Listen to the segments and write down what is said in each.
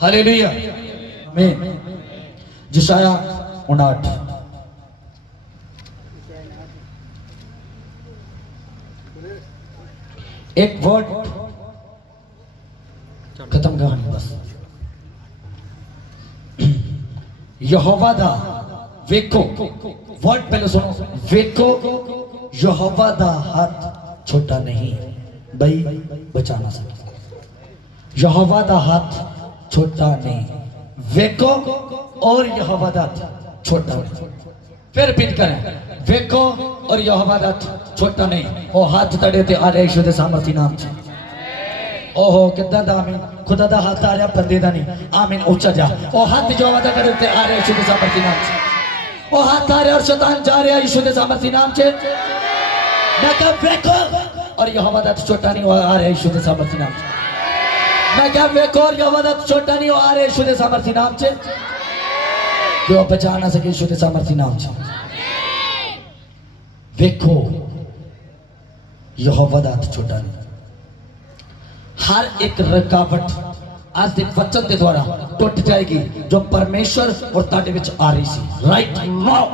Hallelujah आमीन। यशायाह 59 एक वर्ड खत्म कहानी बस। यहोवा दा वेखो, वर्ड पहले सुनो, वेखो यहोवा दा हाथ छोटा नहीं भाई बचा ना सके। यहोवा दा हाथ छोटा नहीं, वेखो और यहोवा दा हाथ छोटा नहीं। फिर रिपीट करें, वेखो और यहोवा दा हाथ छोटा नहीं। ओ हाथ तड़े ते आ रहा यीशु दे सामर्थी नाम च। ओहो कितना दा आमीन। खुदा दा हाथ आ रहा बंदे दा नहीं। आमीन ऊंचा जा। ओ हाथ यहोवा दा तड़े ते आ रहा यीशु दे सामर्थी नाम च। ओ हाथ आ रहा और शैतान जा रहा यीशु दे सामर्थी नाम च। मैं कह वेखो और यहोवा दा हाथ छोटा नहीं आ रहा यीशु दे सामर्थी नाम च। मैं क्या वेखो और यहोवा दा हाथ छोटा नहीं आ रहा यीशु दे सामर्थी नाम च। क्यों बचा ना सके यीशु दे सामर्थी नाम च। वेखो यहोवा दा हाथ छोटा नहीं। हर एक रुकावट आज के वचन के द्वारा टूट जाएगी जो परमेश्वर और ताड़े विच आ रही सी। राइट नाउ,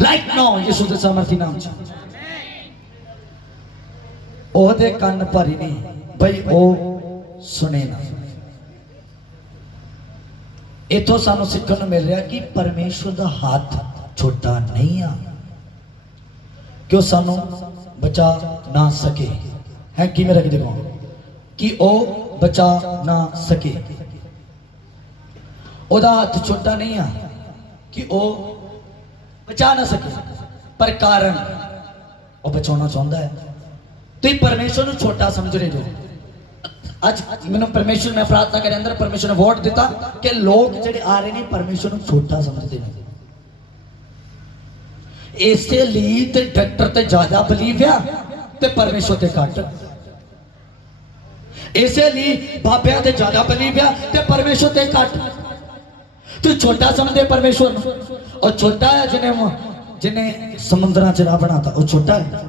राइट नाउ यीशु दे सामर्थी नाम च। ओहदे कान भरी नहीं भाई ओ सुने ना। इथों सानू सीखने को मिल रहा कि परमेश्वर का हाथ छोटा नहीं आ। क्यों सानू बचा ना सके है कि मेरा देखो कि ओ बचा ना सके। ओदा हाथ छोटा नहीं आ कि ओ बचा ना सके, पर कारण ओ बचाना चाहता है। तो परमेश्वर को छोटा समझ रहे हो। आज मैंने परमेश्वर में प्रार्थना करे अंदर परमेश्वर ने वोट दिता कि लोग जेडे आ रहे हैं परमेश्वर को छोटा समझते हैं। इसे लिए ते डॉक्टर ते ज्यादा बिलीव है ते परमेश्वर ते घट। इसे लिए बाबिया ते ज्यादा बिलीव है ते परमेश्वर ते घट। तू छोटा समझे परमेश्वर और छोटा है जिन्हें जिन्हें समुद्र च राह बनाता वो छोटा है।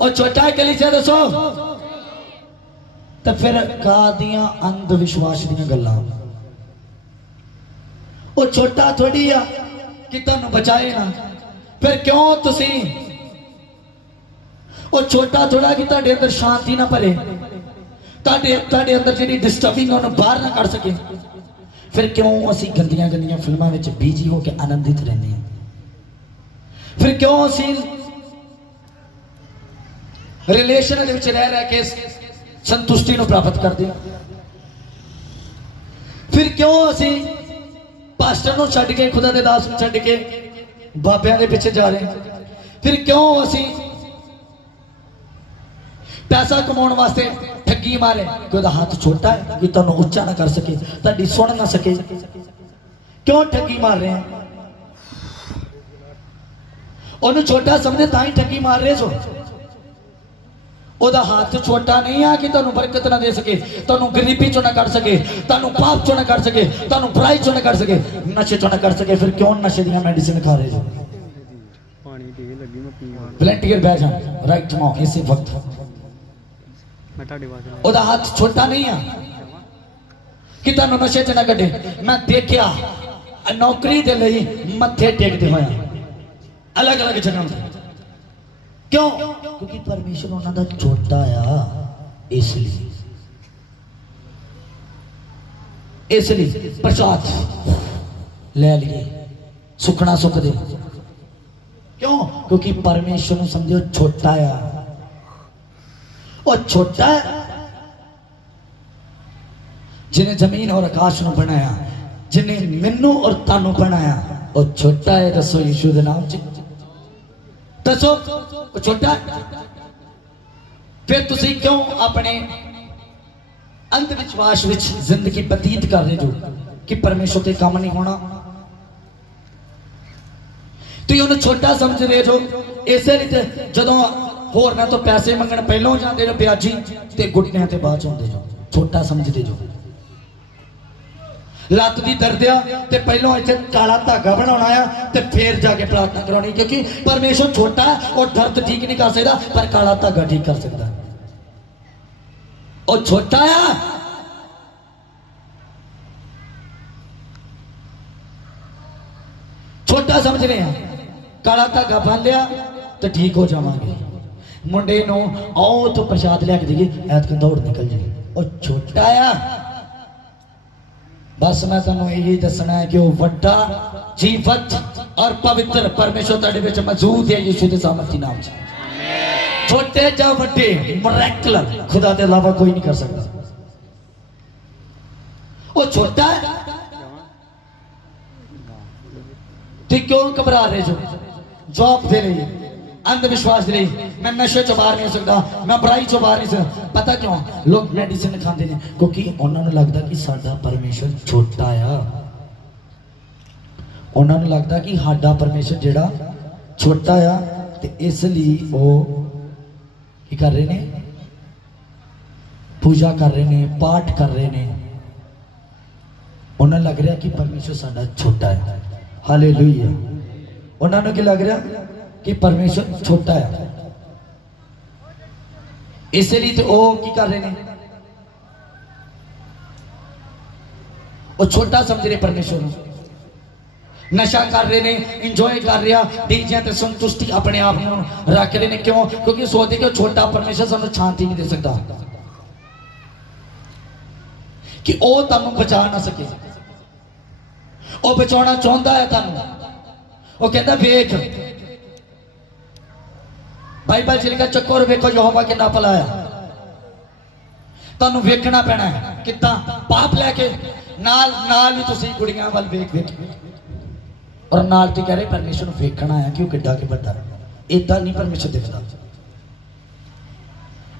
और छोटा है कलीसिया दसो तो फिर कादियां अंधविश्वास दियां गल्लां। वो छोटा थोड़ी आ कि तुहानू बचाए ना। फिर क्यों तुसी वो छोटा थोड़ा कि तुहाडे अंदर शांति ना भरे, तुहाडे अंदर जिहड़ी डिस्टर्बिंग है उन्हें बाहर ना कर सके। फिर क्यों असी गंदियां गंदियां फिल्मां विच बिजी होके आनंदित रहने हैं। फिर क्यों असी रिलेशन विच रह के संतुष्टि को प्राप्त करते हैं। फिर क्यों असी पास्टर को छड्ड के खुदा दे दास को छड्ड के बाबियां दे पिछे जा रहे हैं। फिर क्यों असी पैसा कमाने वास्ते ठगी मारे कि वह हाथ छोटा है कि तुहानू उच्चा ना कर सके, तुहाडी सुन ना सके। क्यों ठगी मार रहे हैं? उन्हें छोटा समझे ताई ठगी मार रहे सो। ओदा हाथ छोटा नहीं आ कि तुहानू बरकत ना दे सके, तुहानू गरीबी चो ना कर सके, तुहानू पाप चो ना कर सके, तुहानू बुराई चो ना कर सके, नशे चो ना कर सके। फिर क्यों नशे दी मेडिसिन खा रहे हो? वॉलंटियर बैठ जा राइट नाउ इसी वक्त। ओदा हाथ छोटा नहीं आ कि तुहानू नशे च ना कढे। मैं देखिया नौकरी दे लई मत्थे टेकदे होया अलग अलग जगह। क्यों? क्योंकि परमेश्वर उन्होंने छोटा आ। इसलिए प्रसाद ले लिए सुखना सुख दे। क्यों? क्योंकि परमेश्वर ने समझो छोटा आ। और छोटा जिन्हें जमीन और आकाश को बनाया, जिन्हें मैनू और तानू बनाया, और छोटा है। दसो यीशु दे नाम च दसो छोटा। फिर तुसी क्यों अपने अंधविश्वास विच जिंदगी बतीत कर रहे हो कि परमेश्वर के काम नहीं होना? तो उन्हें छोटा समझ रहे हो। इसलिए जदों होर ना तो पैसे मंगण पहलों जाते हो ब्याजी ते गुटनियां ते बाद आउंदे जो। छोटा समझते जो। लत की दर्दिया ते पहलों इतने काला धागा बनाना है ते फिर जाके प्रार्थना करानी, क्योंकि परमेश्वर छोटा है और दर्द ठीक नहीं कर सकता पर काला धागा ठीक कर सकता है। और छोटा है छोटा समझ रहे हैं, काला धागा बन लिया तो ठीक हो जावांगे। मुंडे नूं आओ तो प्रसाद लिया के देगी, ऐतक दौड़ निकल जाएगी। और छोटा आ, बस मैं तुहानूं यही दसना है कि वो वड्डा जीवत और पवित्र परमेश्वर तुहाडे विच मौजूद है यीशु दे सामर्थी नाम च। छोटे जा वड्डे मिरेकल खुदा के अलावा कोई नहीं कर सकता। वो छोटा है तो क्यों घबरा रहे जो? जॉब दे रही, अंधविश्वास दे रही, मैं नशे चो बाहर नहीं हो सकता, मैं बुराई चो बाहर नहीं सकता। पता क्यों? लोग मेडिसिन खाते हैं क्योंकि उन्होंने लगता कि साडा परमेश्वर छोटा आ। उन्होंने लगता कि साडा परमेश्वर जेड़ा छोटा आ, तो इसलिए वो की कर रहे ने, पूजा कर रहे ने, पाठ कर रहे ने। उन्हें लग रहा कि परमेश्वर साडा छोटा है। हालेलुया। उन्होंने क्या लग रहा कि परमेश्वर छोटा है, इसलिए तो वो की कर रहे हैं, वो छोटा समझ रहे परमेश्वर। नशा कर रहे हैं, इंजॉय कर रहा, डीजे ते संतुष्टि अपने आप में रख रहे हैं। क्यों? क्योंकि सोचते कि छोटा परमेश्वर सानू शांति नहीं दे सकता, कि वो तुम बचा ना सके। वो बचाना चाहता है तुम। वो कहता वेख, बाइबल च लिखा चक्को और वेखो यहोवा कितना भलाया। तुहानू वेखना पैना है कितना पाप लैके नाल नाल भी तुसीं कुड़ियां वाल वेख वेख और नाल ते कह रहे परमेश्वर नूं वेखना है कि किड्डा कि बड़ा। इदां नहीं परमेश्वर दिखदा।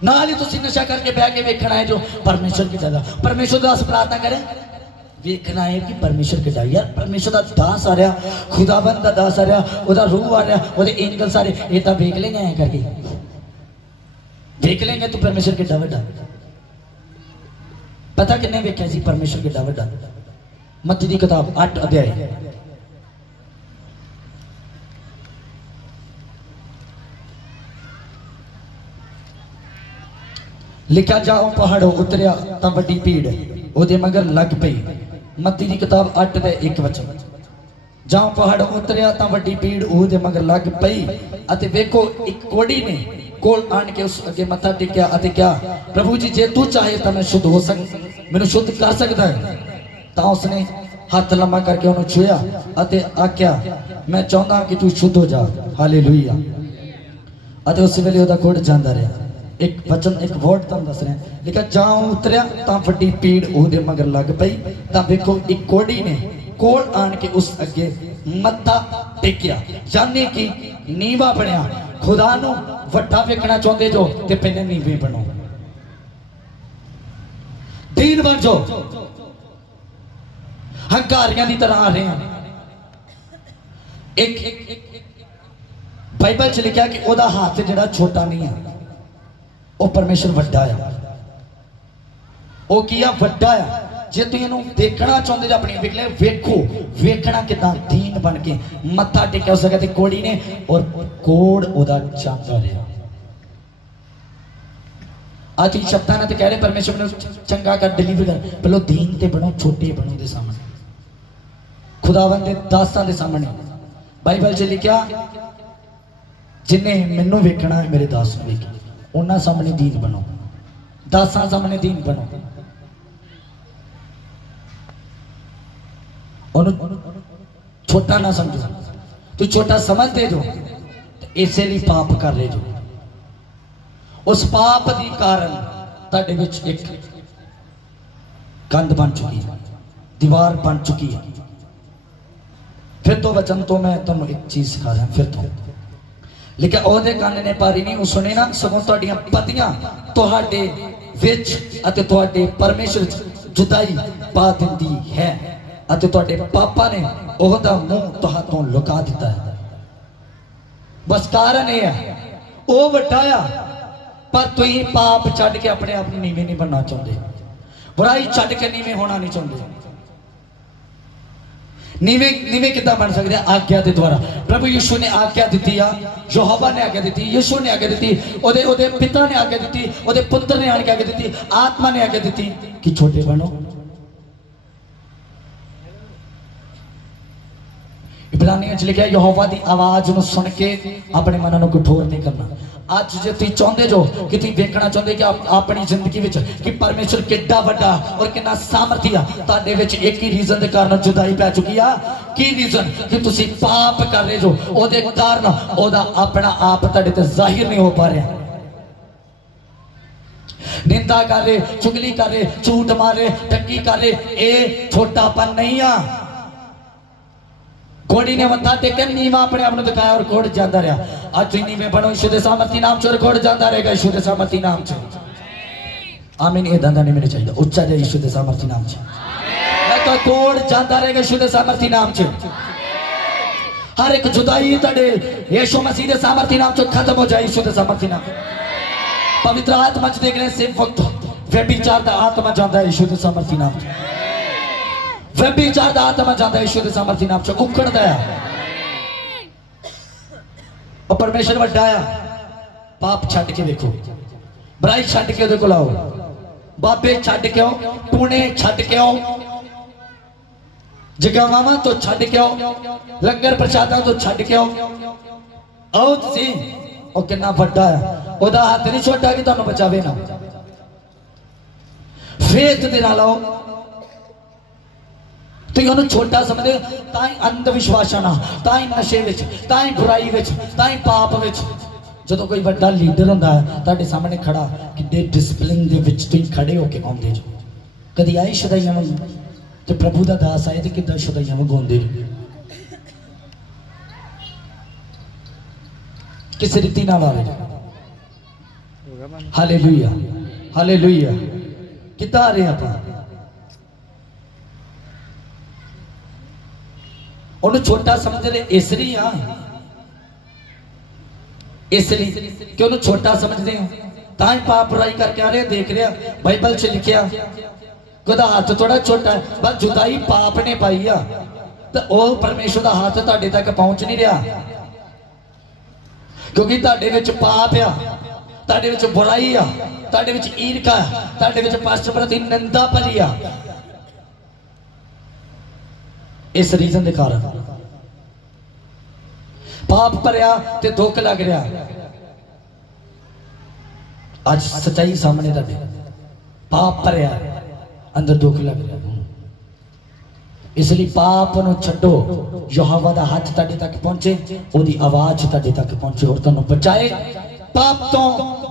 नाल ही तुसीं नशा करके बह के वेखना है जो परमेश्वर की जगह। परमेश्वर दास प्रार्थना करें, वेखना है कि परमेश्वर किड्डा। यार परमेश्वर का दास आ रहा, खुदाबंद का दास आ रहा, ओदा रूह आ रहा, ओदे एंजल सारे ये तो वेख लेंगे। ऐ करके देख लेंगे तो परमेश्वर किड्डा वड्डा। पता किन्ने वेख्या सी परमेश्वर किड्डा वड्डा? मत्ती दी किताब 8 अध्याय लिखा, जाओ पहाड़ों उतरिया तो वड्डी भीड़ ओदे मगर लग पई। मत्ती दी किताब 8 दे 1 वचन। जाओ पहाड़ों उतरिया तो वड्डी भीड़ ओदे मगर लग पई अते वेखो एक कोड़ी ने कोल आन के उस अगे मत्था टेकिया अते क्या, प्रभु जी जे तू चाहे तो मैं शुद्ध हो सक, मैनू शुद्ध कर सकता है। तो उसने हाथ लम्मा करके उन्हें छुआ अते आख्या, मैं चाहता कि तू शुद्ध हो जा। हालेलुया। अते उस वेले ओदा कोड़ जांदा रहा। एक वचन एक वर्ड तुम दस रहे हैं, लिखा, जाओ उतरिया तो वड्डी भीड़ ओदे मगर लग पई तो वेखो एक कोड़ी ने कोल आन के उस अगे मत्था टेकिया। यानी कि नीवा बनया। खुदा नू वड्डा वेखना चाहते जो ते पहले नीवे बनो, दीन बन जाओ। हंकारियां की तरह आ रहे हैं। एक बाइबल च लिखा कि ओदा हाथ जिहड़ा छोटा नहीं है, वो परमेश्वर वड्डा है। वो किया वड्डा है। जे तुम इहनूं देखना चाहते जो अपनी विकले वेखो, वेखना कितना दीन बन के मत्था टेकिया हो सके कोड़ी ने और कोड़ ओदा जांदा रहा। आज शब्दां ने तो कह रहे परमेश्वर ने चंगा कर डिलीवर कर, पहलो दीन ते बनो, छोटे बनो दे सामने, खुदावंद दे दासां दे सामने। बाइबल च लिखा, जिन्हें मैनू वेखना है मेरे दास नूं वेखे। उन्हां सामने दीन बनो, दासां सामने दीन बनो। छोटा ना समझो। तू छोटा समझते जो इसलिए पाप कर रहे जो। उस पाप के कारण तुहाडे विच एक कंध बन चुकी है, दीवार बन चुकी है। फिर तो वचन तो मैं तुम एक चीज सिखा रहा। फिर तो लिखा, ओदे कान ने पारी नहीं सुने ना, सगों तुहाडियां पतियां तुहाडे विच अते तुहाडे परमेश्वर जुदाई पा दिंदी है अते तुहाडे पापा ने ओहदा मुंह तुहातों लुका दिता है। बस कारण यह है, वो वड्डाया पर तुम पाप छड्ड के अपने आप नीवे नहीं बनना चाहते, बुराई छड्ड के नीवे होना नहीं चाहते। नीवे नीवे कितना बन सकते? आज्ञा के द्वारा। प्रभु यीशु ने आज्ञा दी, यहोवा ने आज्ञा दी, यीशु ने आज्ञा दी, ओदे ओदे पिता ने आज्ञा दी, ओदे पुत्र ने आज्ञा दी, आत्मा ने आज्ञा दी कि छोटे बनो। इब्रानियों च लिखा यहोवा दी आवाज नूं सुन के अपने मन नूं कठोर नहीं करना। अज जे तुसीं चाहुंदे जो कि तुसीं देखना चाहुंदे कि अपनी जिंदगी विच कि परमेश्वर किड्डा वड्डा और कितना सामर्थी आ, तुहाडे विच एक ही रीजन दे कारण जुदाई पै चुकी आ। की रीजन कि तुसीं पाप कर रहे जो, ओदे कारण ओदा अपना आप तुहाडे ते जाहिर नहीं हो पा रहा। निंदा कर रहे, चुगली कर रहे, झूठ मार रहे, ठगी कर रहे, ये छोटापन नहीं आ। घोड़ी ने मत्था टेके नीवा अपने आप दिखाया और घोड़ जाता रहा। आज तुम नीवे बनो यीशु दे सामर्थी नाम च और घोड़ जाता रहेगा यीशु दे सामर्थी नाम च। आमीन। ये धंधा नहीं मेरे चाहिए, उच्चा जाए यीशु दे सामर्थी नाम च। मैं तो घोड़ जाता रहेगा यीशु दे सामर्थी नाम च। हर एक जुदाई तेरे यीशु मसीह दे सामर्थी नाम च खत्म हो जाए यीशु दे सामर्थी नाम। पवित्र आत्मा च देख रहे हैं सिर्फ वक्त व्यभिचार दा आत्मा जाता है यीशु दे सामर्थी नाम च। व्यभिचार दा आत्मा जाता है यीशु दे सामर्थी नाम च। उखड़दा है और परमेश्वर वड्डा आ। पाप छड्ड के देखो, बुराई छड्ड के ओदे कोल आओ, बाबे छड्ड के आओ, टूने छड्ड के आओ, जगहावां तो छड्ड के आओ, लंगर प्रसादा तो छड्ड के आओ। आओ तुसीं ओ कितना वड्डा है, ओदा हाथ नहीं छोटा कि तुहानूं बचावे ना। फेथ दे नाल आओ। तुसीं उहनूं छोटा समझदे तां ही अंधविश्वासां नाल, तां ही नशे विच, तां ही बुराई विच, तां ही पाप विच। जदों कोई वड्डा लीडर हुंदा है तुहाडे सामने खड़ा, किड्डे डिसिपलिन दे विच तुसीं खड़े होके आउंदे जो। कदी आए शुदाइयां वांग ते प्रभु दा दास आए ते किद्दां शुदाइयां वांग आउंदे जो। किस रीति नाल आवे। Hallelujah hallelujah. किद्दां आ रहे आपां उन्हें छोटा समझते इसलिए हाँ, इसलिए कि उन्हें छोटा समझते हैं ताई पाप बुराई करके आ रहे। देख रहे बाइबल च लिखिया कदा हाथ थोड़ा छोटा है, बस जुदाई पाप ने पाई आ तो वह परमेश्वर का हाथ तुहाडे तक पहुंच नहीं रहा, क्योंकि तुहाडे विच पाप आ, तुहाडे विच बुराई आ, तुहाडे विच ईर्खा, तुहाडे विच परमेश्वर प्रति निंदा भरी आ। इस रीजन के कारण पाप भरिया ते दुख लग रहा। आज सच्चाई सामने तुहाडे पाप भरिया अंदर दुख लग रहा। इसलिए पाप नूं छड्डो, यहोवा दा हाथ तुहाडे तक पहुंचे, ओदी आवाज तुहाडे तक पहुंचे और तुहानूं बचाए पाप तो,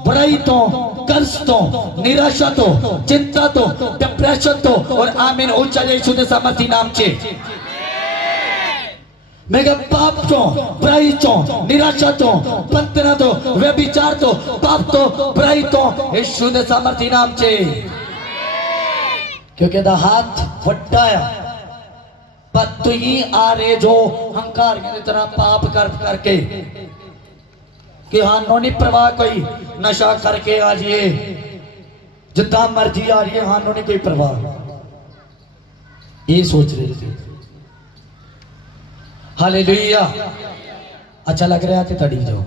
बुराई तो, कर्ज तो, निराशा तो, चिंता तो, डिप्रेशन तो। और आमीन। ऊंचा यीशु दे सामर्थी नाम च मेगा पाप तो, बुराई तो, निराशा तो, बंधना तो, व्यभिचार तो, पाप तो, बुराई तो यीशु दे सामर्थी नाम च। क्योंकि दा हाथ वड्डा है, पर तुसीं आ रहे जो हंकारियां की तरह पाप कर करके कि हानों नहीं परवाह, कोई नशा करके आ जाइए, जितना मर्जी आ रही है, हानों नहीं कोई परवाह, ये सोच रहे थे। हालेलुया। अच्छा लग रहा है तड़ी जाओ,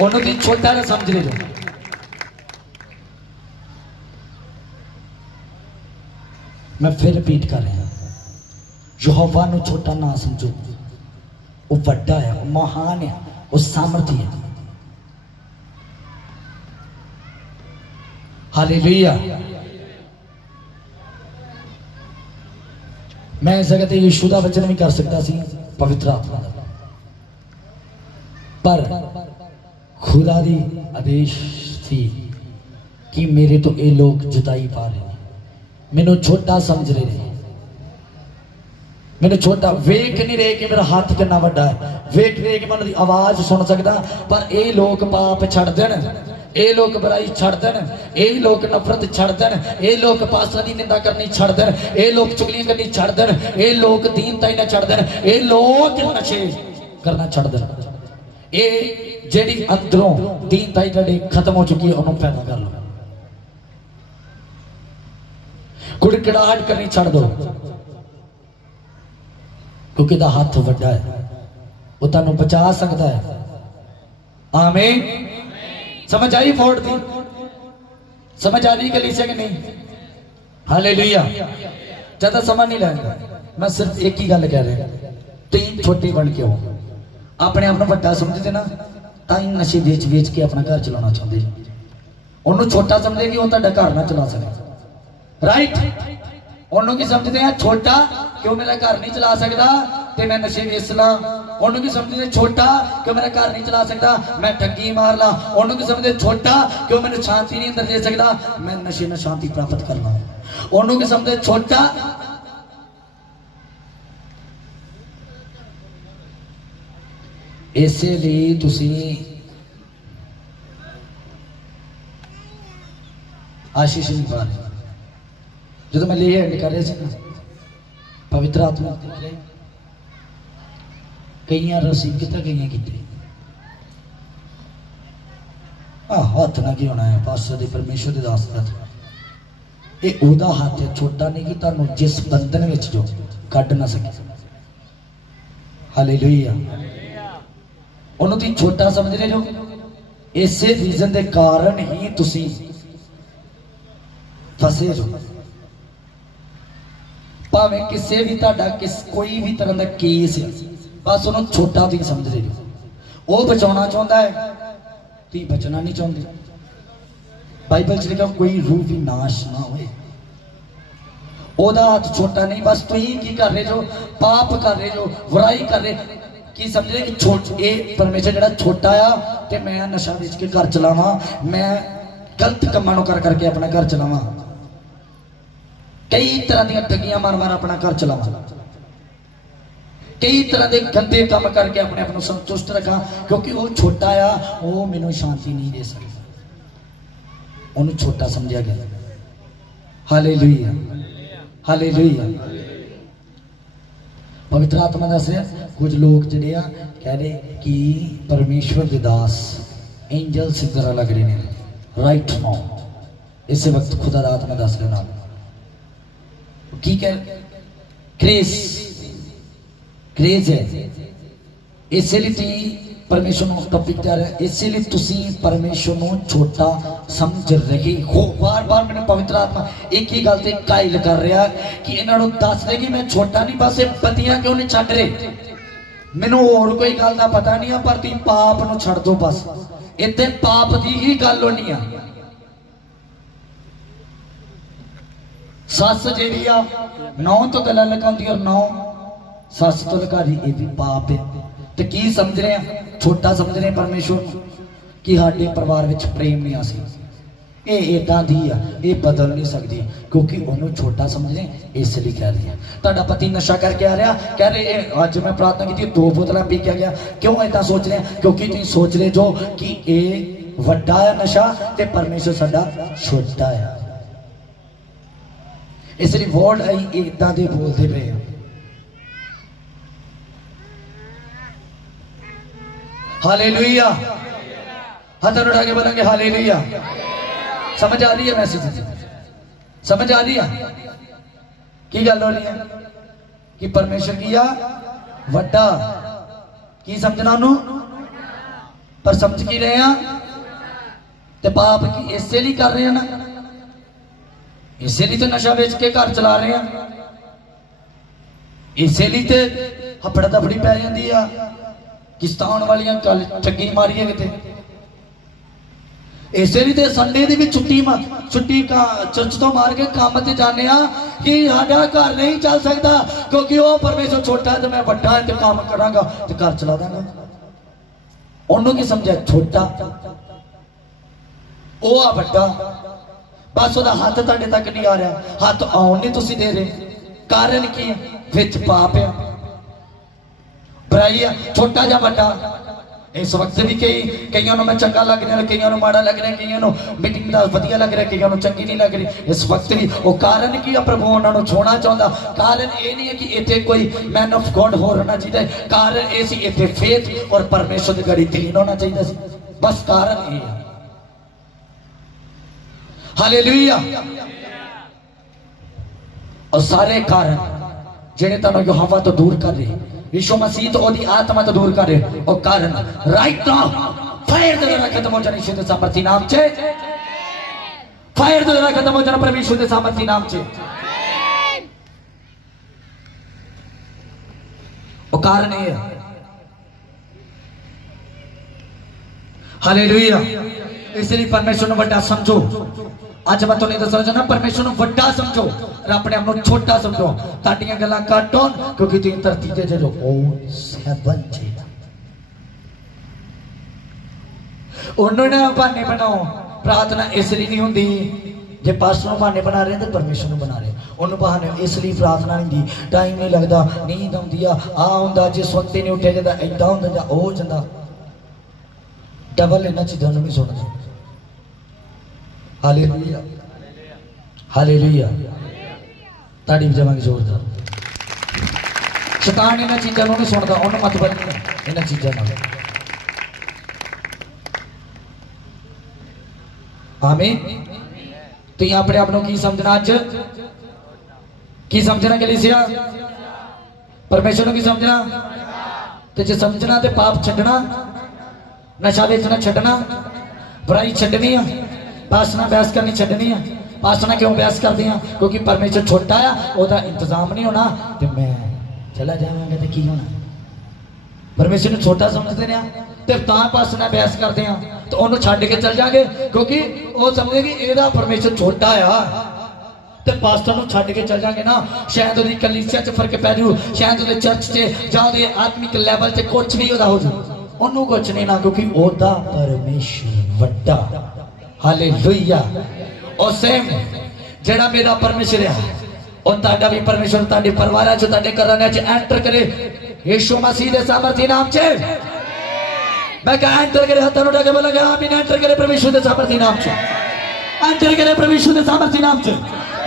उन्होंने छोटा ना समझ रहे जो। मैं फिर रिपीट कर रहा, यहोवा नूं छोटा ना समझो, वो वड्डा है, वो महान है, वो सामर्थी है। हालेलुया। मैं इस जगह यीशु का वचन भी कर सकता सी, पवित्र आत्मा दा, पर खुदा दी आदेश थी कि मेरे तो ये लोग जुदाई पा रहे हैं, मैनू छोटा समझ रहे हैं, मैंने छोटा वेख नहीं रहे कि मेरा हाथ कितना वड्डा है, वेख रहे कि मैं उन्हां दी आवाज सुन सकदा। पर ये लोग पाप छड़ देन, ये लोग बुराई छड़ देन, ये लोग नफरत छड़ देन, ये लोग पास्टरां दी निंदा करनी छड़ देन, ये लोग चुगलियां करनी छड़ देन, ये लोग दीनताई ना छड़ देन, ये लोग नशे करना छड़ देन। ये जेड़ी अंदरों दीनताई तुहाडी खत्म हो चुकी है, उन्होंने पैदा कर लो। कुड़कड़ाहट करनी छड़ दो, क्योंकि दा हाथ वड्डा है, वो तुहानूं बचा सकता है। आमीन। समझ आई फोड़ दी? समझ आ रही कलीसिया कि नहीं? हालेलुया। ज्यादा समय नहीं लगेगा। मैं सिर्फ एक ही गल कह रहा, तुम छोटे बन के हो, अपने आप को बड़ा समझते ना, ताई नशे बेच बेच के अपना घर चलाना चाहते हो। उन्होंने छोटा समझे कि वो तुहाडा घर ना चला सके, राइट। उन्होंने की समझते हैं छोटा क्यों मेरा घर नहीं चला सकता ते मैं नशे वेच ला। उन्होंने की समझते छोटा क्यों मेरा घर नहीं चला सकता मैं ठगी मार ला। उन्होंने की समझते छोटा क्यों मैंने शांति नहीं अंदर दे सकता मैं नशे में शांति प्राप्त कर ला। उन्होंने की समझते छोटा इसलिए तुसी आशीष नहीं पा रहे। जो मैं ले एंड कर रहा था पवित्र आत्मा कई रसीद कितना कई की हाथ ना की होना है पास परमेश्वर के दास का ये ओदा हाथ है छोटा नहीं कि तुहानू जिस बंधन में जो कढ़ ना सके। हालेलुया। उन्होंने तुम छोटा समझ रहे हो, इसे रीजन के कारण ही तुसी फसे हो। भावे किसी भी कोई भी तरह का केस है बस उन्होंने छोटा तुम समझ रहे हो। वो बचाना चाहता है तुम बचना नहीं चाहते। बाइबल च लिखा कोई रूह भी नाश ना होए। ओदा हाथ छोटा नहीं बस तुम की कर रहे हो पाप कर रहे हो बुराई कर रहे की समझ रहे कि छोट ये परमेश्वर जरा छोटा आ ते मैं नशा बेच के घर चलावा मैं गलत कामों कर करके अपना घर चलावा कई तरह दी ठगियां मार मार अपना घर चलावा कई तरह के गंदे काम करके अपने आप को संतुष्ट रखा क्योंकि वो छोटा आ वो मैनू शांति नहीं दे सकता उन्हें छोटा समझा गया। Hallelujah hallelujah. पवित्र आत्मा दस रहा कुछ लोग जिहड़े कह रहे कि परमेश्वर के दास एंजल की तरह लग रहे हैं राइट नाउ इस वक्त खुदा दा आत्मा दस रहा की कह क्रेज क्रेज है इसलिए परमेश्वर को टॉपिक दे रहा है इसलिए तुसी परमेश्वर को छोटा समझ रहे हो। बार बार मैंने पवित्र आत्मा एक ही गल ते कायल कर रहा कि इन्हों दस दे कि मैं छोटा नहीं बस पतियां क्यों नहीं छड्ड रहे मैनू होर कोई गल का पता नहीं है पर तुम पाप नूं छड्ड दो बस इत्थे पाप की ही गल होनी है। सस जी आ नौ तो गल्लां लगांदी और नौ सस तो लगा रही ये भी पाप है तो की समझ रहे हैं छोटा समझ रहे हैं परमेश्वर कि साडे परिवार में प्रेम नहीं आ सकती ये इदां दी आ ये बदल नहीं सकती क्योंकि उन्होंने छोटा समझ रहे इसलिए कह रही है। तुहाडा पति नशा करके आ रहा कह रहे अज मैं प्रार्थना की 2 बोतलां पी के गया क्यों इदां सोच रहे हैं क्योंकि तुम सोच रहे जो कि ये वड्डा है नशा ते परमेश्वर साडा छोटा है इसलिए वर्ड आई इदां दे बोलते पे हैं। हालेलुया हाथ उठा के बोलेंगे हालेलुया। समझ आ रही है मैसेज समझ आ रही है की गल हो रही है कि परमेश्वर किया वड्डा की समझना उन्हों पर समझ की रहे हैं ते पाप की इसलिए कर रहे हैं ना इसलिए तो नशा बेच के घर चला रहे हैं इसलिए तो हफड़ा दफड़ी पै जाती है किस्तान वालियां गल ठगी मारिए किते इसलिए तो संडे की भी छुट्टी का चर्च तो मार के काम से जाने कि साडा घर नहीं चल सकता क्योंकि वो परमेश्वर छोटा है तो मैं बड़ा है तो काम करांगा तो घर चला देंगा। उन्होंने की समझा छोटा वो आ बड़ा बस वो हाथ तुहाडे तक नहीं आ रहा हाथ आउण नहीं तुसीं दे रहे कारण की विच पाप है बुराई है छोटा जा बड़ा। इस वक्त भी कई मैं चंगा लग रहा कई माड़ा लग रहा कई मीटिंग का वधिया लग रहा कई चंगी नहीं लग रही इस वक्त भी वो कारण की प्रभु उन्होंने छोड़ना चाहता कारण ये नहीं है कि इतने कोई मैन ऑफ गॉड हो रहना चाहिए कारण ये इतने फेथ और परमेश्वर की गड़ी दीन होना चाहिए बस कारण ये है। हालेलुया। और सारे कारण जेने तुहानू यहोवा तो दूर कर रहे यीशु मसीह तो ओदी आत्मा तो दूर कर रहे और कारण राइट नाउ फायर दे जरा खत्म हो जाने यीशु के सामर्थी नाम से फायर दे जरा खत्म हो जाना प्रभु यीशु के सामर्थी नाम से कारण है। हालेलुया। इसलिए परमेश्वर को बड़ा समझो। आज मैं तुम्हें दस ना परमेश्वर को बड़ा समझो और अपने आप को छोटा समझो। ताड़ियां गल्लां काटो क्योंकि तुम धरती ते जो ओ सेवन जी उन्होंने बहाने बनाओ। प्रार्थना इसलिए नहीं होंगी जे पास्टर बहाने बना रहे तो परमेश्वर बना रहे उन्होंने बहाने इसलिए प्रार्थना नहीं दी। टाइम नहीं लगता, नींद आती आ होंगे जिस वक्त नहीं उठे जाता इदा होंगे या हो जाता। डबल इन्होंने चीज़ों नहीं सुनते। Hallelujah hallelujah. ताड़ी बजावांगे जोरदार। शैतान इन्होंने चीज़ों नहीं सुनता, उन्होंने मत बदलना इन्होंने चीज़ों नाल। आमीन। तो ये अपने आप को की समझना, अज की समझना कलीसिया परमेश्वर को की समझना। तो जो समझना तो पाप छड्डना, नशा बेचना छड्डना, बुराई छड्डनी है, पासना बहस करनी छड्डनी है। पासना क्यों बहस करती हैं? क्योंकि परमेश्वर छोटा है, उसका इंतजाम नहीं होना तो मैं चला जावांगा तो की होना। परमेश्वर ने छोटा समझते हैं तो पासना बहस करते हैं तो उन्होंने छड्ड के चल जाएंगे क्योंकि वो समझे कि ਇਹਦਾ परमेश्वर छोटा आ तो पास्टर ਨੂੰ ਛੱਡ के चल जाएंगे ना। शायद ਉਹਦੀ कलीसिया च फर्क पै जू, शायद ਉਹਦੇ चर्च च ਜਾਂ ਉਹਦੇ आत्मिक लेवल च कुछ भी ਉਹਦਾ हो जू, ਉਹਨੂੰ कुछ नहीं ना क्योंकि ਉਹਦਾ परमेश्वर ਵੱਡਾ। हालेलुया। और सेम ਜਿਹੜਾ मेरा परमेश्वर है और ਤੁਹਾਡਾ भी परमेश्वर ਤੁਹਾਡੇ ਪਰਿਵਾਰਾਂ ਚ ਤੁਹਾਡੇ ਘਰਾਂ ਚ एंटर करे यीशु मसीह के सामर्थी नाम से। मैं कहा एंटर करे, हाथ उठा के बोला आमीन। एंटर करे परमेश्वर के सामर्थी नाम से, एंटर करे परमेश्वर के सामर्थी नाम से।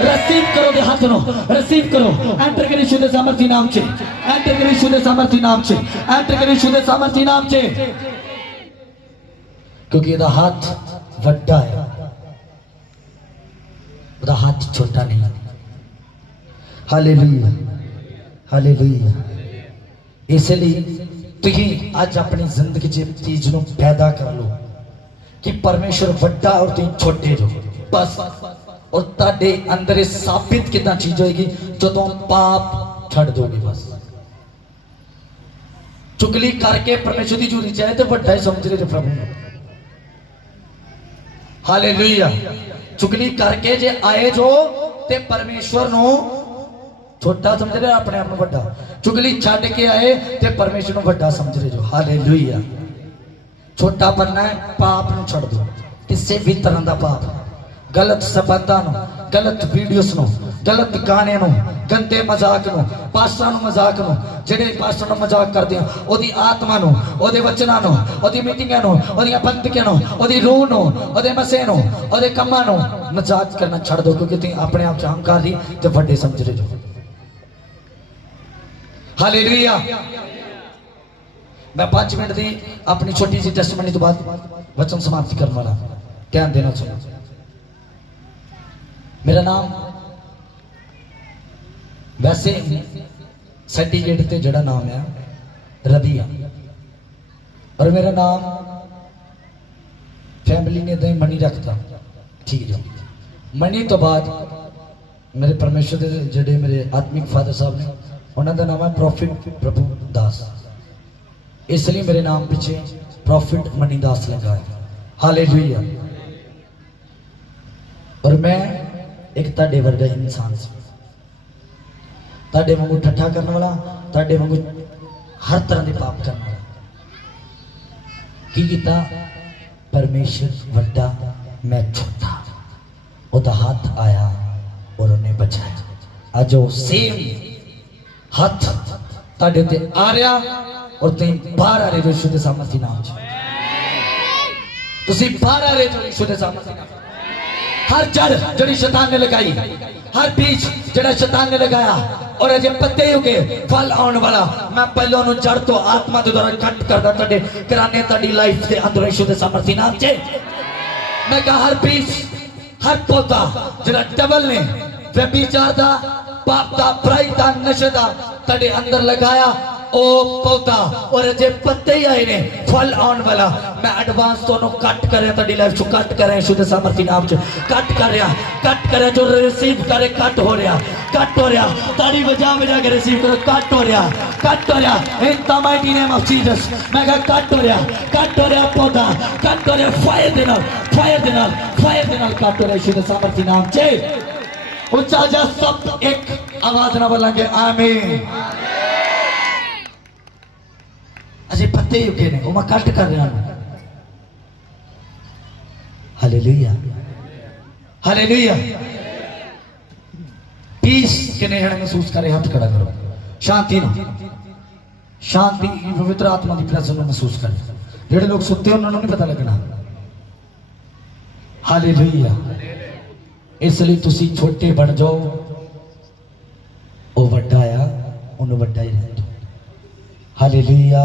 रिसीव करो दे हाथ नो, रिसीव करो। एंटर करे यीशु के सामर्थी नाम से, एंटर करे यीशु के सामर्थी नाम से, एंटर करे यीशु के सामर्थी नाम से। क्योंकि ਇਹਦਾ हाथ ਵੱਡਾ है, ਉਹਦਾ हाथ छोटा नहीं है। Hallelujah hallelujah. इसलिए तुम आज अपनी जिंदगी चीज को पैदा कर लो कि परमेश्वर बड़ा और तुम छोटे जो बस। और ताड़े अंदर साबित कितना चीज होगी जो तुम पाप छड़ दोगे। बस चुगली करके परमेश्वर की झूठी चाहे तो बड़ा ही समझ रहे प्रभु। हालेलुया। चुगली करके जे आए जो ते परमेश्वर नो छोटा समझ रहे, अपने आप को बड़ा। चुगली छड़ के आए ते परमेश्वर को बड़ा समझ रहे जो। हालेलुया। छोटा बनना है, पाप न छड़ दो। किसी भी तरह का पाप, गलत संबंधां नो, गलत वीडियोस नो, गलत गाने नो, गंदे मजाक नो, पास्टर नो मजाक नो, जेडे पास्टर नो मजाक करते हैं ओदी आत्मा नो, ओदे वचना नो, ओदी मीटिंगां नो, ओदी बंदगियां नो, ओदी रूह नो, ओदे मसे नो, ओदे कम्मां नो मजाक करना छड़ दो। क्योंकि तुम अपने आप च अहंकारी ते बड़े समझ रहे जो। हालेलुया। मैं 5 मिनट की अपनी छोटी सी टेस्टमनी तो बाद वचन समाप्ति करने वाला, ध्यान देना सुनो। मेरा नाम वैसे सर्टिफिकेट ते जड़ा नाम है रवि है, और मेरा नाम फैमिली ने तो मनी रखता। ठीक है, मनी तो बाद मेरे परमेश्वर के जड़े मेरे आत्मिक फादर साहब ने, उन्होंने नाम है प्रॉफिट प्रभु दास। इसलिए मेरे नाम पीछे प्रॉफिट मनी दास लगा है। हालेलुया। और मैं एक ताड़े वर्गा इंसान से, ताड़े वांगू ठट्ठा करने वाला, ताड़े वांगू हर तरह के पाप करने वाला। की कीता? परमेश्वर वड्डा, मैं छोटा। उसका हाथ आया और उन्हें बचाया। आज वो सेम हाथ ताड़े ते आ रहा और तुम बाहर आ रहे हो यीशु के सामर्थी नाम से। तुम बाहर आ रहे हो यीशु के सामर्थी नाम। हर जड़ जड़ी शैतान ने लगाई, हर बीज जड़ा शैतान ने लगाया और अजे पत्ते उगे फल आने वाला, मैं पहले उन्हें जड़ तो आत्मा के द्वारा कट करदा तड़े कराने तड़ी लाइफ के अंदर यीशु के सामर्थी नाम से। मैं कहा हर बीज, हर पौधा जड़ा डबल ने व्यभिचार दा, पाप दा, बुराई दा, नशे दा तड़े अंदर लगाया, ओ पौधा और जे पत्ते ही आए ने फल आने वाला मैं एडवांस दोनों कट करे तेरी लाइफ चो कट करे शुद्ध सामर्थ्य नाम च कट करे जो रिसीव करे कट हो रहा तारी बजा के रिसीव करे कट हो रहा in the mighty name of Jesus मैं कहा कट हो रहा पौधा कट हो रहा फायर दे नाल कट हो रहा शुद्ध सामर्थ्य नाम च ऊंचा जा सब एक आवाज ना बोलेंगे आमीन अजे पत्ते ही उगे ने वो मैं कट कर रहा हूं हालेलुया हालेलुया पीस के ने महसूस करे हाथ खड़ा करो शांति पवित्र आत्मा की प्रेजेंस महसूस करे जेडे लोग सुते उन्होंने नहीं पता लगना हालेलुया इसलिए तुसी छोटे बन जाओ वो वड्डा आया उन्हें वड्डा ही रह दो हालेलुया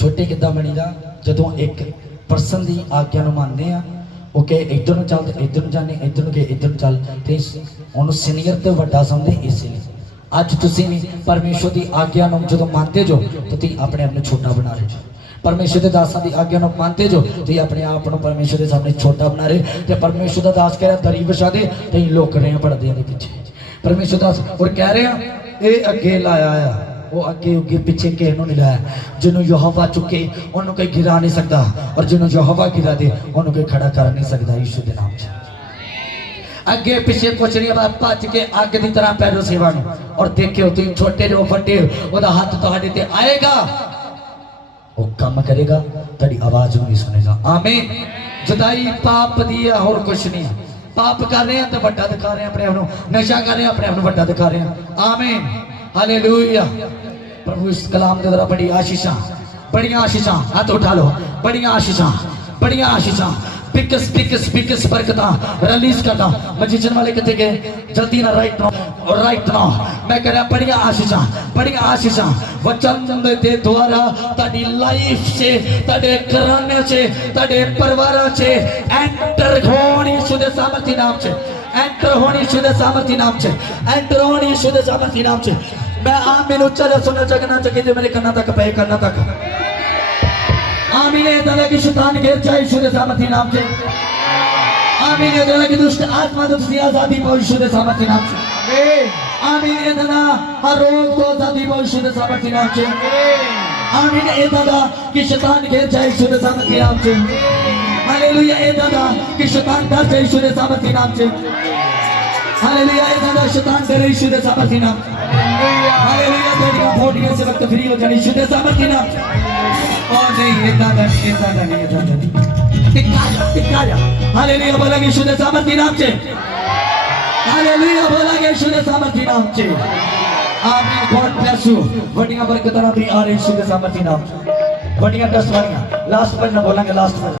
छोटे किदा बनीदा जदों एक परसन की आज्ञा मानते हैं वो कहे इधर ਨੂੰ ਚੱਲ इधर ਨੂੰ जाने इधर ਨੂੰ कहे इधर ਨੂੰ ਚੱਲ ਤੇ ਉਹਨੂੰ ਸੀਨੀਅਰ ਤੇ ਵੱਡਾ ਸਮਝਦੇ इसलिए ਅੱਜ ਤੁਸੀਂ ਵੀ परमेश्वर की आज्ञा ਨੂੰ ਜਦੋਂ ਮੰਨਦੇ ਜੋ ਤੁਸੀਂ ਆਪਣੇ ਆਪ ਨੂੰ ਛੋਟਾ ਬਣਾ ਰਹੇ ਹੋ परमेश्वर के दासां की आज्ञा ਨੂੰ ਮੰਨਦੇ ਜੋ ਤੁਸੀਂ ਆਪਣੇ ਆਪ ਨੂੰ परमेश्वर के सामने छोटा बना रहे ਤੇ परमेश्वर ਦਾ दास कह रहा दरी विछा दे ਤੇ लोग रहे हैं पड़दे के पीछे परमेश्वर दास और कह रहे हैं ये अगे लाया आ वो अगे उगे पीछे किसी नहीं लाया जिन्होंने यहोवा चुके उन्होंने कोई गिरा नहीं सकता और जिन्होंने यहोवा गिरा दे उन्होंने कोई खड़ा कर नहीं सकता यीशु के नाम से अगे पीछे कुछ नहीं बात भज के अग की तरह पैरों सेवा और देखियो तुम छोटे जो बड़े ओदा हाथ तुहाडे ते आएगा वो काम करेगा तेरी आवाज नहीं सुनेगा आमीन जुदाई पाप दी है और कुछ नहीं पाप कर रहे हैं तो बड़ा दिखा रहे हैं अपने आप को नशा कर रहे हैं अपने आप को बड़ा दिखा रहे हैं आमीन हालेलुया प्रभु इस कलाम के द्वारा बड़ी आशीषा हाथ उठा लो बड़ी आशीषा पिकस बरकता रिलीज करता मजीजन वाले कहते गए जल्दी ना राइट नाउ मैं कह रहा बड़ी आशीषा वचन दे द्वारा ताड़ी लाइफ से ताड़े घराने से ताड़े परिवार से एंटर होनी शुद्ध सामर्थ्य नाम से एंटर होनी शुद्ध सामर्थ्य नाम से एंटर होनी शुद्ध सामर्थ्य नाम से मैं आमीन उच्चार सुनना जगना चाहिए मेरे कन्ना तक पे करना तक आमीन दादा की शैतान घेर जाए शुद्ध सामर्थ्य नाम से आमीन दादा की दुष्ट आत्मा से आजादी पाओ शुद्ध सामर्थ्य नाम से आमीन दादा हर रोग को आजादी पाओ शुद्ध सामर्थ्य नाम से आमीन दादा की शैतान घेर जाए शुद्ध सामर्थ्य नाम से हालेलुया ए दादा कि शैतान डर जाए शुद्ध सामर्थ्य नाम से हालेलुया ए दादा शैतान डरे शुद्ध सामर्थ्य नाम हालेलुया तेरी बॉडी से वक्त फ्री हो जानी शुद्ध सामर्थ्य नाम और नहीं ये दादा टिका जा हालेलुया बोलेंगे शुद्ध सामर्थ्य नाम से हालेलुया बोलेंगे शुद्ध सामर्थ्य नाम से आमीन गॉड ब्लेस यू बढ़िया बरकत आ रही शुद्ध सामर्थ्य नाम बढ़िया 10 वालियां लास्ट पर ना बोलेंगे लास्ट में